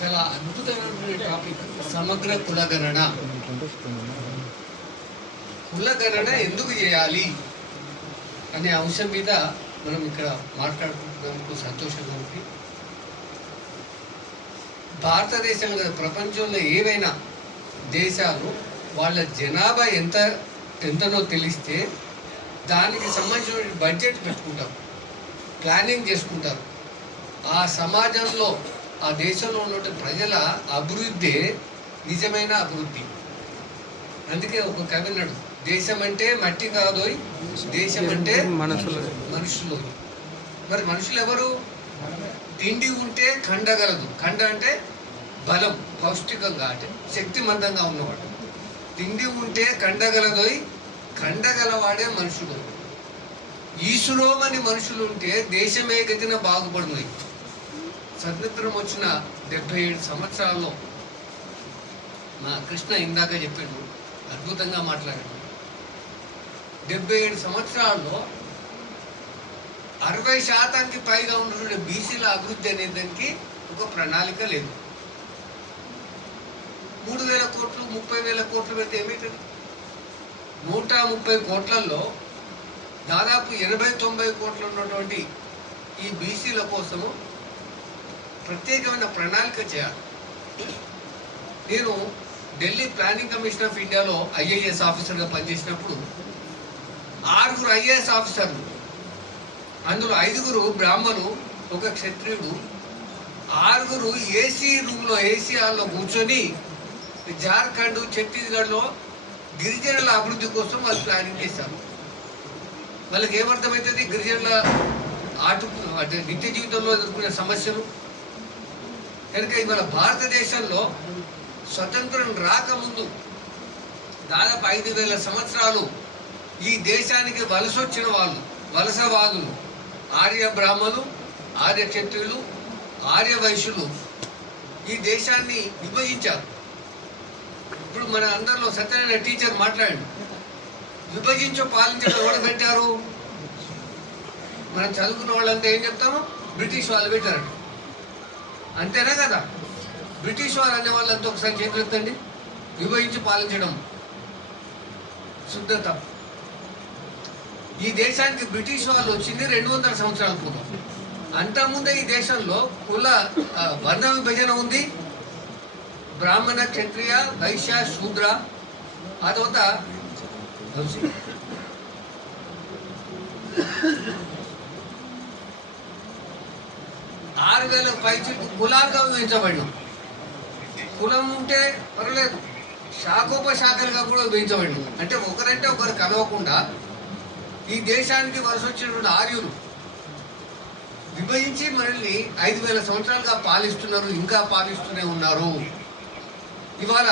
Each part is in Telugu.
చాలా అద్భుతమైనటువంటి టాపిక్ సమగ్ర కులగణన. కులగణన ఎందుకు చేయాలి అనే అంశం మీద మనం ఇక్కడ మాట్లాడుకుంటున్నందుకు సంతోషంగా ఉంది భారతదేశంలో ప్రపంచంలో ఏవైనా దేశాలు వాళ్ళ జనాభా ఎంత ఎంతనో తెలిస్తే దానికి సంబంధించిన బడ్జెట్ పెట్టుకుంటారు. ప్లానింగ్ చేసుకుంటారు. ఆ సమాజంలో ఆ దేశంలో ఉన్న ప్రజల అభివృద్ధి నిజమైన అభివృద్ధి. అందుకే ఒక కవి అన్నాడు దేశం అంటే మట్టి కాదోయ్ దేశం అంటే మనసులో మనుషులు మరి మనుషులు ఎవరు తిండి ఉంటే కండగలదు కండ అంటే బలం పౌష్టికంగా అంటే శక్తిమంతంగా ఉన్నవాడు. తిండి ఉంటే కండగలదోయ్ కండగలవాడే మనుషుడు ఈశ్వరోమని మనుషులు. ఉంటే దేశమే గతిన బాగుపడున్నాయి స్వతంత్రం వచ్చిన డెబ్బై ఏడు సంవత్సరాల్లో మా కృష్ణ ఇందాక చెప్పిండు అద్భుతంగా మాట్లాడాడు. డెబ్బై ఏడు సంవత్సరాల్లో అరవై శాతానికి పైగా ఉన్నటువంటి బీసీల అభివృద్ధి అనే దానికి ఒక ప్రణాళిక లేదు. మూడు వేల కోట్లు ముప్పై వేల కోట్లు పెడితే ఏమవుతుంది నూట ముప్పై కోట్లలో దాదాపు ఎనభై తొంభై కోట్లు ఉన్నటువంటి ఈ బీసీల కోసము ప్రత్యేకమైన ప్రణాళిక చేయాలి. నేను ఢిల్లీ ప్లానింగ్ కమిషన్ ఆఫ్ ఇండియాలో ఐఏఎస్ ఆఫీసర్గా పనిచేసినప్పుడు ఆరుగురు ఐఏఎస్ ఆఫీసర్లు అందులో ఐదుగురు బ్రాహ్మణు ఒక క్షత్రియుడు ఆరుగురు ఏసీ రూమ్లో ఏసీ హాల్లో కూర్చొని జార్ఖండ్ ఛత్తీస్గఢ్లో గిరిజనుల అభివృద్ధి కోసం వాళ్ళు ప్లానింగ్ చేశారు. వాళ్ళకి ఏమర్థమవుతుంది? గిరిజనుల ఆటు అంటే నిత్య జీవితంలో ఎదుర్కొనే సమస్యలు కనుక ఇవాళ భారతదేశంలో స్వతంత్రం రాకముందు దాదాపు ఐదు వేల సంవత్సరాలు ఈ దేశానికి వలస వచ్చిన వాళ్ళు వలసవాదులు ఆర్య బ్రాహ్మణులు ఆర్య క్షత్రియులు ఆర్య వైశ్యులు ఈ దేశాన్ని విభజించారు. ఇప్పుడు మన అందరిలో సత్యనారాయణ టీచర్ మాట్లాడండి. విభజించు పాలించడం ఎవరు పెట్టారు? మనం చదువుకున్న వాళ్ళంతా ఏం చెప్తాము బ్రిటిష్ వాళ్ళు పెట్టారు అంతేనా కదా? బ్రిటిష్ వారు అనే వాళ్ళంతా ఒకసారి చేతులెత్తండి విభజించి పాలించడం. శుద్ధత. ఈ దేశానికి బ్రిటిష్ వాళ్ళు వచ్చింది రెండు వందల సంవత్సరాల పూర్వం. అంతకుముందే ఈ దేశంలో కుల వర్ణ విభజన ఉంది. బ్రాహ్మణ క్షత్రియ వైశ్య శూద్ర. ఆ తర్వాత ఆరు వేల పైచిలకు కులాలుగా విభజించబడినాం కులం ఉంటే పర్వాలేదు. శాఖోపశాఖలుగా కూడా విభజించబడినాం అంటే ఒకరంటే ఒకరు కలవకుండా ఈ దేశానికి వలస వచ్చినటువంటి ఆర్యులు విభజించి మనల్ని ఐదు వేల సంవత్సరాలుగా పాలిస్తున్నారు ఇంకా పాలిస్తూనే ఉన్నారు. ఇవాళ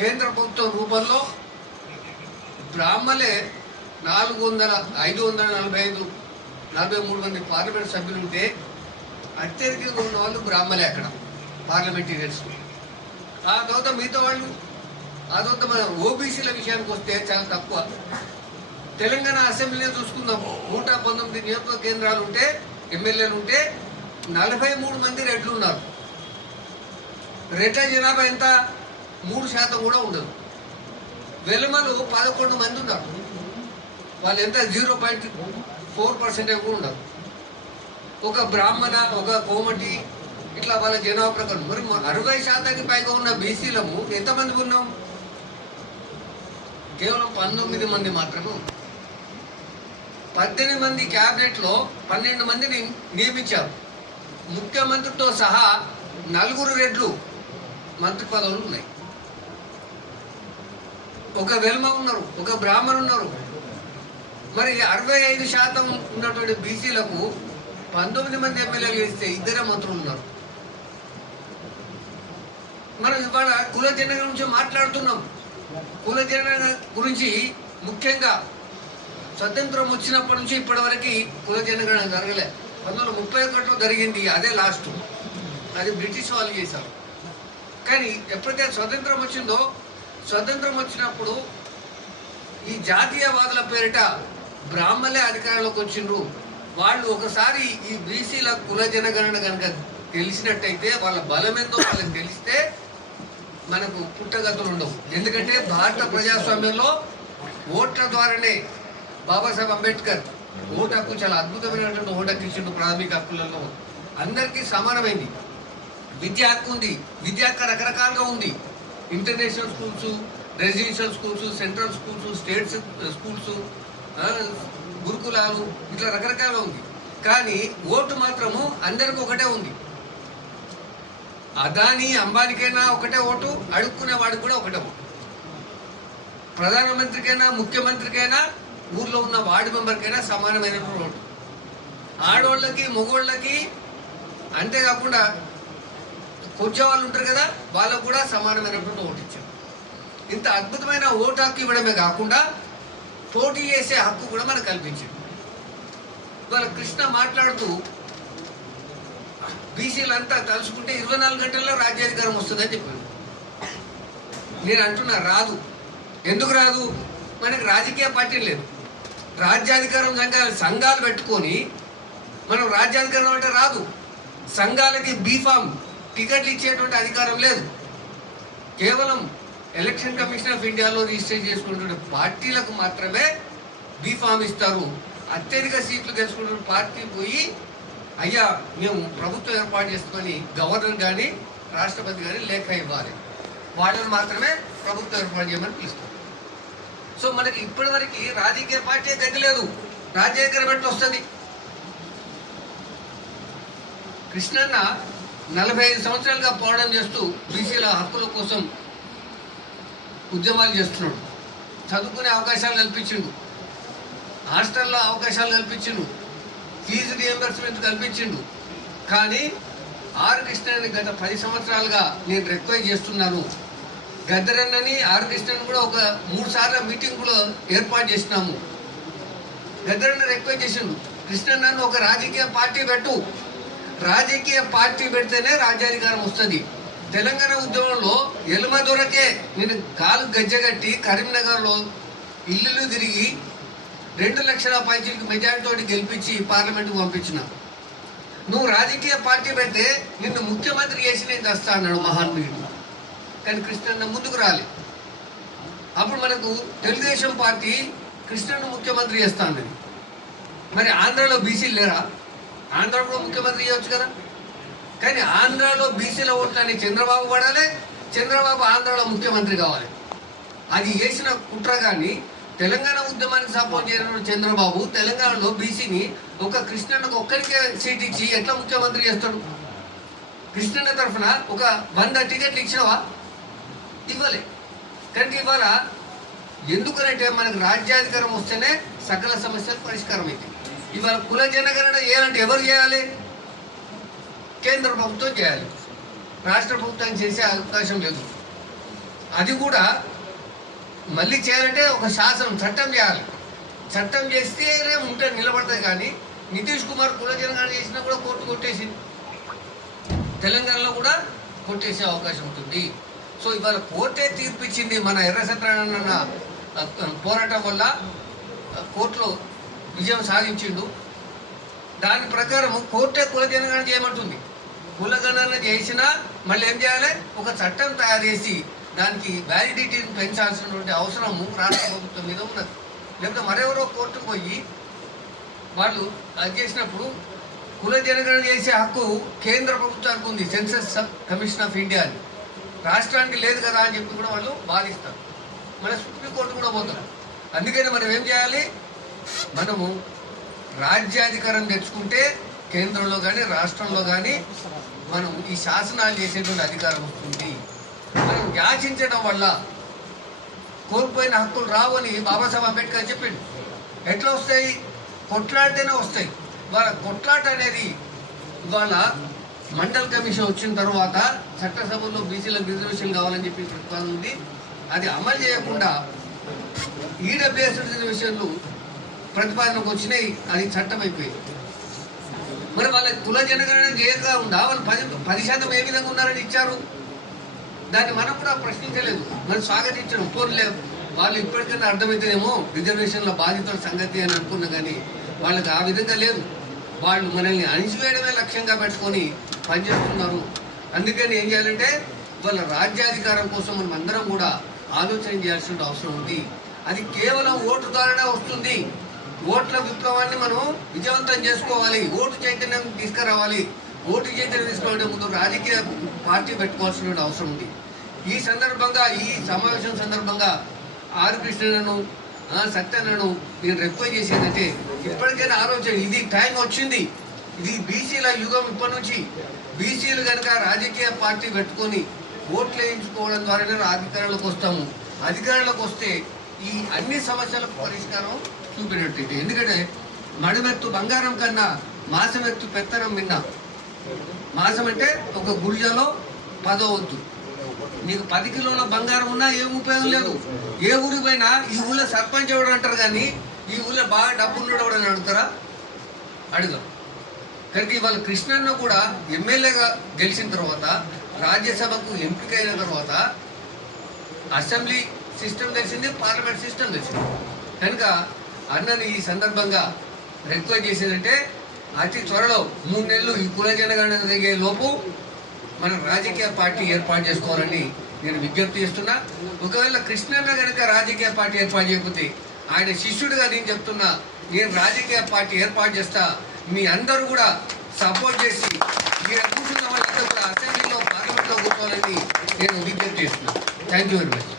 కేంద్ర ప్రభుత్వం రూపంలో బ్రాహ్మలే నాలుగు వందల ఐదు వందల నలభై ఐదు నలభై మూడు మంది పార్లమెంట్ సభ్యులు ఉంటే అత్యధికంగా ఉన్న వాళ్ళు బ్రాహ్మలే అక్కడ పార్లమెంటేరియన్స్. ఆ తర్వాత మిగతా వాళ్ళు ఆ తర్వాత మన ఓబీసీల విషయానికి వస్తే చాలా తక్కువ. తెలంగాణ అసెంబ్లీలో చూసుకుందాం నూట పంతొమ్మిది నియోజక కేంద్రాలు ఉంటే ఎమ్మెల్యేలు ఉంటే నలభై మూడు మంది రెడ్లు ఉన్నారు. రెడ్ల జనాభా ఎంత? మూడు శాతం కూడా ఉండదు. వెలమలు పదకొండు మంది ఉన్నారు. వాళ్ళు ఎంత? జీరో పాయింట్ ఫోర్ పర్సెంటే కూడా ఉండరు ఒక బ్రాహ్మణ ఒక కోమటి ఇట్లా వాళ్ళ జనాభా ప్రకారం. మరి అరవై శాతానికి పైగా ఉన్న బీసీలము ఎంతమంది ఉన్నాం? కేవలం పంతొమ్మిది మంది మాత్రమే పద్దెనిమిది మంది క్యాబినెట్లో పన్నెండు మందిని నియమించారు. ముఖ్యమంత్రితో సహా నలుగురు రెడ్లు మంత్రి పదవులు ఉన్నాయి. ఒక వెల్మ ఉన్నారు ఒక బ్రాహ్మణు ఉన్నారు మరి అరవై ఐదు శాతం ఉన్నటువంటి బీసీలకు పంతొమ్మిది మంది ఎమ్మెల్యేలు ఇస్తే ఇద్దరే మంత్రులు ఉన్నారు. మనం ఇవాళ కుల జన గురించి మాట్లాడుతున్నాం. కుల జన గురించి ముఖ్యంగా స్వతంత్రం వచ్చినప్పటి నుంచి ఇప్పటి వరకు కుల జనగణన జరగలే. పంతొమ్మిది వందల ముప్పై ఒకటిలో జరిగింది అదే లాస్ట్. అది బ్రిటిష్ వాళ్ళు చేశారు. కానీ ఎప్పుడైతే స్వతంత్రం వచ్చిందో స్వతంత్రం వచ్చినప్పుడు ఈ జాతీయవాదుల పేరిట బ్రాహ్మలే అధికారంలోకి వచ్చిండ్రు. వాళ్ళు ఒకసారి ఈ బీసీల కుల జనగణన కనుక తెలిసినట్టయితే వాళ్ళ బలం ఏందో వాళ్ళకి తెలిస్తే మనకు పుట్టగతులు ఉండవు. ఎందుకంటే భారత ప్రజాస్వామ్యంలో ఓట్ల ద్వారానే బాబాసాహెబ్ అంబేద్కర్ ఓటు హక్కు చాలా అద్భుతమైనటువంటి ఓటు హక్కు ఇచ్చిండు ప్రాథమిక హక్కులలో. అందరికీ సమానమైంది. విద్య హక్కు ఉంది. విద్య హక్కు రకరకాలుగా ఉంది. International schools residential schools central schools state schools గురుకులాలు ఇట్లా రకరకాల ఉంది. కానీ ఓటు మాత్రము అందరికి ఒకటే ఉంది. అదాని అంబానికైనా ఒకటే ఓటు అడుక్కునే వాడికి కూడా ఒకటే ఓటు. ప్రధానమంత్రికైనా ముఖ్యమంత్రికైనా ఊర్లో ఉన్న వార్డు మెంబర్కైనా సమానమైన ఓటు. ఆడోళ్ళకి మగోళ్ళకి అంతేకాకుండా కూర్చోవాళ్ళు వాళ్ళు ఉంటారు కదా వాళ్ళకు కూడా సమానమైనటువంటి ఓటు ఇచ్చారు. ఇంత అద్భుతమైన ఓటు హక్కు ఇవ్వడమే కాకుండా పోటీ చేసే హక్కు కూడా మనకు కల్పించింది. ఇవాళ కృష్ణ మాట్లాడుతూ బీసీలంతా కలుసుకుంటే ఇరవై నాలుగు గంటల్లో రాజ్యాధికారం వస్తుందని చెప్పాను నేను అంటున్నా రాదు. ఎందుకు రాదు? మనకి రాజకీయ పార్టీ లేదు. రాజ్యాధికారం సంఘాలు సంఘాలు పెట్టుకొని మనం రాజ్యాధికారం అంటే రాదు. సంఘాలకి బీఫామ్ టికెట్లు ఇచ్చేటువంటి అధికారం లేదు. కేవలం ఎలక్షన్ కమిషన్ ఆఫ్ ఇండియాలో రిజిస్టర్ చేసుకున్నటువంటి పార్టీలకు మాత్రమే బీఫామ్ ఇస్తారు. అత్యధిక సీట్లు గెలుచుకుంటున్న పార్టీ పోయి అయ్యా మేము ప్రభుత్వం ఏర్పాటు చేసుకొని గవర్నర్ కానీ రాష్ట్రపతి కానీ లేఖ ఇవ్వాలి. వాళ్ళని మాత్రమే ప్రభుత్వం ఏర్పాటు చేయమని పిలుస్తారు. సో మనకి ఇప్పటివరకు రాజకీయ పార్టీ తగ్గలేదు లేదు. రాజకీయ బట్టి వస్తుంది. కృష్ణన్న నలభై ఐదు సంవత్సరాలుగా పోరాటం చేస్తూ బీసీల హక్కుల కోసం ఉద్యమాలు చేస్తున్నాడు. చదువుకునే అవకాశాలు కల్పించిండు. హాస్టల్లో అవకాశాలు కల్పించిండు. Fee reimbursement కల్పించిండు. కానీ ఆర్ కృష్ణని గత పది సంవత్సరాలుగా నేను రిక్వైర్ చేస్తున్నాను. గద్దరన్నని ఆర్ కృష్ణని కూడా ఒక మూడు సార్లు మీటింగ్లో ఏర్పాటు చేసినాము. గద్దరన్న రిక్వైర్ చేసిండు. కృష్ణన్నను ఒక రాజకీయ పార్టీ పెట్టు. రాజకీయ పార్టీ పెడితేనే రాజ్యాధికారం వస్తుంది. తెలంగాణ ఉద్యమంలో ఎలుమ దొరకే నేను కాలు గజ్జగట్టి కరీంనగర్లో ఇల్లులు తిరిగి రెండు లక్షల పైచీలకు మెజారిటీతో గెలిపించి పార్లమెంట్కి పంపించిన. నువ్వు రాజకీయ పార్టీ పెడితే నిన్ను ముఖ్యమంత్రి చేసి నేను తెస్తా అన్నాడు మహాన్మీయుడు కానీ కృష్ణన్న ముందుకు రాలే. అప్పుడు మనకు తెలుగుదేశం పార్టీ కృష్ణను ముఖ్యమంత్రి చేస్తా అన్నది. మరి ఆంధ్రలో బీసీలు లేరా? ఆంధ్ర కూడా ముఖ్యమంత్రి చేయొచ్చు కదా? కానీ ఆంధ్రాలో బీసీల ఓట్లని చంద్రబాబు పడాలి చంద్రబాబు ఆంధ్రాలో ముఖ్యమంత్రి కావాలి. అది చేసిన కుట్ర కానీ తెలంగాణ ఉద్యమాన్ని సపోర్ట్ చేసిన చంద్రబాబు తెలంగాణలో బీసీని ఒక కృష్ణన్నకు ఒక్కరికే సీట్ ఇచ్చి ఎట్లా ముఖ్యమంత్రి చేస్తాడు? కృష్ణన్న తరఫున ఒక వంద టికెట్లు ఇచ్చినావా? ఇవ్వలే. కానీ ఇవాళ ఎందుకనంటే మనకు రాజ్యాధికారం వస్తేనే సకల సమస్యలు పరిష్కారం అవుతాయి ఇవాళ కుల జనగణన చేయాలంటే ఎవరు చేయాలి? కేంద్ర ప్రభుత్వం చేయాలి. రాష్ట్ర ప్రభుత్వం చేసే అవకాశం లేదు. అది కూడా మళ్ళీ చేయాలంటే ఒక శాసనం చట్టం చేయాలి. చట్టం చేస్తేనే ఉంటే నిలబడతాయి కానీ నితీష్ కుమార్ కుల చేసినా కూడా కోర్టు కొట్టేసింది. తెలంగాణలో కూడా కొట్టేసే అవకాశం ఉంటుంది. సో ఇవాళ కోర్టే తీర్పిచ్చింది మన ఎర్ర సత్యనారాయణ పోరాటం వల్ల కోర్టులో విజయం సాధించిండు. దాని ప్రకారం కోర్టే కుల చేయమంటుంది. కులగణన చేసినా మళ్ళీ ఏం చేయాలి? ఒక చట్టం తయారు చేసి దానికి వ్యాలిడిటీని పెంచాల్సినటువంటి అవసరము రాష్ట్ర ప్రభుత్వం మీద ఉన్నది. లేకపోతే మరెవరో కోర్టుకు పోయి వాళ్ళు అది చేసినప్పుడు కుల జనగణన చేసే హక్కు కేంద్ర ప్రభుత్వానికి ఉంది సెన్సస్ కమిషన్ ఆఫ్ ఇండియా అని. రాష్ట్రానికి లేదు కదా అని చెప్పి కూడా వాళ్ళు బాధిస్తారు మన సుప్రీంకోర్టు కూడా పోతారు. అందుకని మనం ఏం చేయాలి? మనము రాజ్యాధికారం తెచ్చుకుంటే కేంద్రంలో కానీ రాష్ట్రంలో కానీ మనం ఈ శాసనాలు చేసేటువంటి అధికారం వస్తుంది. మనం యాచించడం వల్ల కోల్పోయిన హక్కులు రావు అని బాబాసాహెబ్ అంబేద్కర్ చెప్పిండు. ఎట్లా వస్తాయి? కొట్లాడితేనే వస్తాయి. వాళ్ళ కొట్లాట అనేది ఇవాళ మండల్ కమిషన్ వచ్చిన తర్వాత చట్టసభలో బీసీలకు రిజర్వేషన్ కావాలని చెప్పి ప్రతిపాదన ఉంది. అది అమలు చేయకుండా ఈడబ్ల్యూఎస్ రిజర్వేషన్లు ప్రతిపాదనకు వచ్చినాయి. అది చట్టం అయిపోయింది మరి వాళ్ళ కుల జనగణన చేయగా వాళ్ళు పది పది శాతం ఏ విధంగా ఉన్నారని ఇచ్చారు? దాన్ని మనం కూడా ప్రశ్నించలేదు. మనం స్వాగతించడం పోన్లే వాళ్ళు ఇప్పటికైనా అర్థమవుతుందేమో రిజర్వేషన్ల బాధితుల సంగతి అని అనుకున్నా కానీ వాళ్ళకి ఆ విధంగా లేదు. వాళ్ళు మనల్ని అణిచివేయడమే లక్ష్యంగా పెట్టుకొని పనిచేస్తున్నారు. అందుకని ఏం చేయాలంటే వాళ్ళ రాజ్యాధికారం కోసం మనం అందరం కూడా ఆలోచన చేయాల్సిన అవసరం ఉంది. అది కేవలం ఓటు ద్వారానే వస్తుంది. ఓట్ల విప్లవాన్ని మనం విజయవంతం చేసుకోవాలి. ఓటు చైతన్యం తీసుకురావాలి. ఓటు చైతన్యం తీసుకురావడం ముందు రాజకీయ పార్టీ పెట్టుకోవాల్సిన అవసరం ఉంది. ఈ సందర్భంగా ఈ సమావేశం సందర్భంగా ఆర్ కృష్ణను సత్యనను నేను రిక్వెస్ట్ చేసేదంటే ఇప్పటికైనా ఆలోచన ఇది టైం వచ్చింది. ఇది బీసీల యుగం ఇప్పటి నుంచి. బీసీలు కనుక రాజకీయ పార్టీ పెట్టుకొని ఓట్లు వేయించుకోవడం ద్వారానే అధికారంలోకి వస్తాము. అధికారంలోకి వస్తే ఈ అన్ని సమస్యలకు పరిష్కారం చూపినట్టు. ఎందుకంటే మడిమెత్తు బంగారం కన్నా మాసమెత్తు పెత్తనం విన్నా మాసం అంటే ఒక గుడిజలో పదో వంతు నీకు పది కిలోల బంగారం ఉన్నా ఏం ఉపయోగం లేదు. ఏ ఊరికి పోయినా ఈ ఊళ్ళో సర్పంచ్ ఎవడు అంటారు కానీ ఈ ఊళ్ళో బాగా డబ్బు ఉన్నాడు ఎవడని అడుగుతారా? అడుగు. కనుక ఇవాళ కృష్ణన్న కూడా ఎమ్మెల్యేగా గెలిచిన తర్వాత రాజ్యసభకు ఎంపికైన తర్వాత అసెంబ్లీ సిస్టమ్ తెలిసింది పార్లమెంట్ సిస్టమ్ తెలిసింది. కనుక అన్నని ఈ సందర్భంగా రిక్వెస్ట్ చేసేదంటే అతి త్వరలో మూడు నెలలు ఈ కుల జనగణన జరిగే లోపు మనం రాజకీయ పార్టీ ఏర్పాటు చేసుకోవాలని నేను విజ్ఞప్తి చేస్తున్నా. ఒకవేళ కృష్ణన్న కనుక రాజకీయ పార్టీ ఏర్పాటు చేయకపోతే ఆయన శిష్యుడిగా నేను చెప్తున్నా నేను రాజకీయ పార్టీ ఏర్పాటు చేస్తా. మీ అందరూ కూడా సపోర్ట్ చేసి మీరు కూర్చున్న వాళ్ళంతా కూడా అసెంబ్లీలో పార్లమెంట్లో కూర్చోవాలని నేను విజ్ఞప్తి చేస్తున్నా. Thank you very much.